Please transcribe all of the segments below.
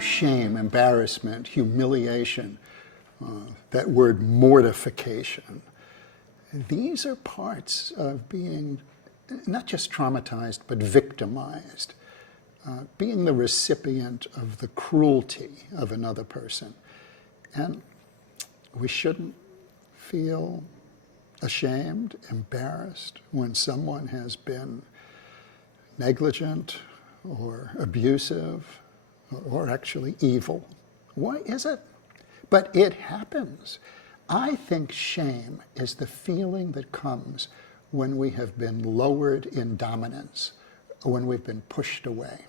shame, embarrassment, humiliation, that word mortification. These are parts of being not just traumatized, but victimized, being the recipient of the cruelty of another person. And we shouldn't feel ashamed, embarrassed when someone has been negligent or abusive or actually evil. Why is it? But it happens. I think shame is the feeling that comes when we have been lowered in dominance, or when we've been pushed away.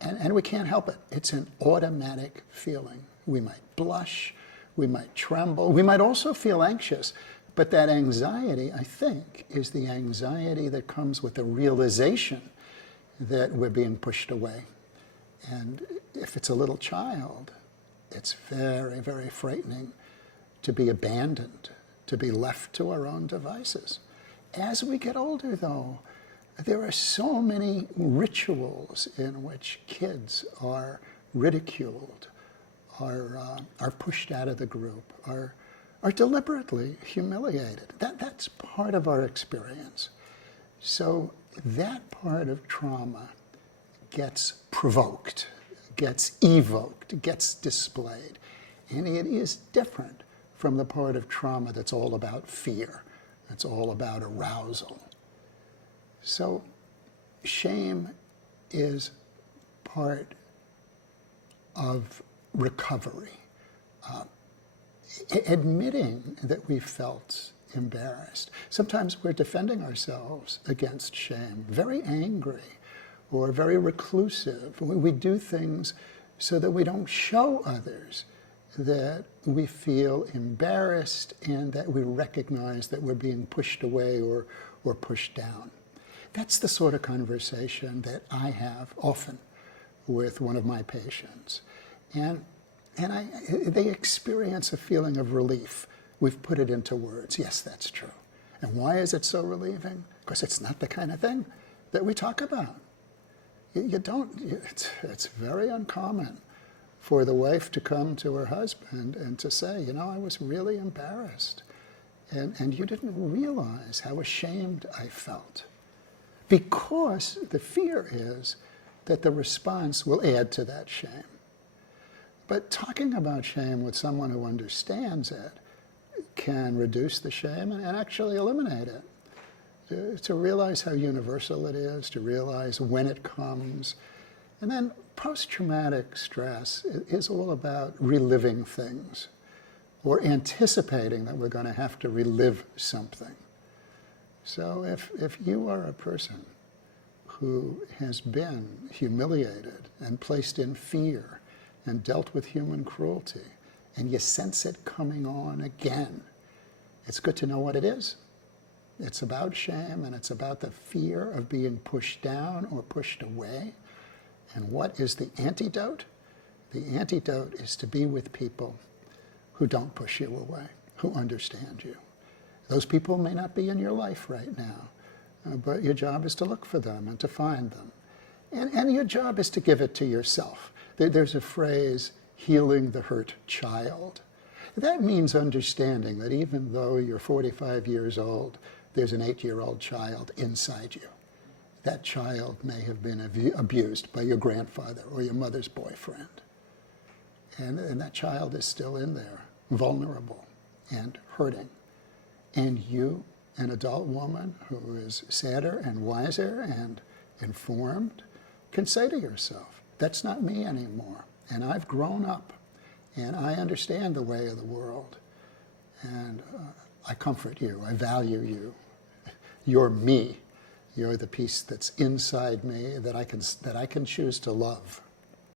And we can't help it. It's an automatic feeling. We might blush, we might tremble, we might also feel anxious. But that anxiety, I think, is the anxiety that comes with the realization that we're being pushed away. And if it's a little child, it's very, very frightening to be abandoned, to be left to our own devices. As we get older, though, there are so many rituals in which kids are ridiculed, are pushed out of the group, are deliberately humiliated. That's part of our experience. So that part of trauma gets provoked, gets evoked, gets displayed. And it is different from the part of trauma that's all about fear. It's all about arousal. So shame is part of recovery. Admitting that we felt embarrassed. Sometimes we're defending ourselves against shame, very angry or very reclusive. We do things so that we don't show others that we feel embarrassed and that we recognize that we're being pushed away or pushed down. That's the sort of conversation that I have often with one of my patients. And they experience a feeling of relief. We've put it into words. Yes, that's true. And why is it so relieving? Because it's not the kind of thing that we talk about. It's very uncommon for the wife to come to her husband and to say, I was really embarrassed. And you didn't realize how ashamed I felt. Because the fear is that the response will add to that shame. But talking about shame with someone who understands it can reduce the shame and actually eliminate it. To realize how universal it is, to realize when it comes. And then post-traumatic stress is all about reliving things or anticipating that we're going to have to relive something. So if you are a person who has been humiliated and placed in fear and dealt with human cruelty, and you sense it coming on again, it's good to know what it is. It's about shame, and it's about the fear of being pushed down or pushed away. And what is the antidote? The antidote is to be with people who don't push you away, who understand you. Those people may not be in your life right now, but your job is to look for them and to find them. And your job is to give it to yourself. There's a phrase, healing the hurt child. That means understanding that even though you're 45 years old, there's an 8-year-old child inside you. That child may have been abused by your grandfather or your mother's boyfriend. And that child is still in there, vulnerable and hurting. And you, an adult woman who is sadder and wiser and informed, can say to yourself, that's not me anymore. And I've grown up, and I understand the way of the world. And I comfort you, I value you. You're me. You're the piece that's inside me that I can choose to love.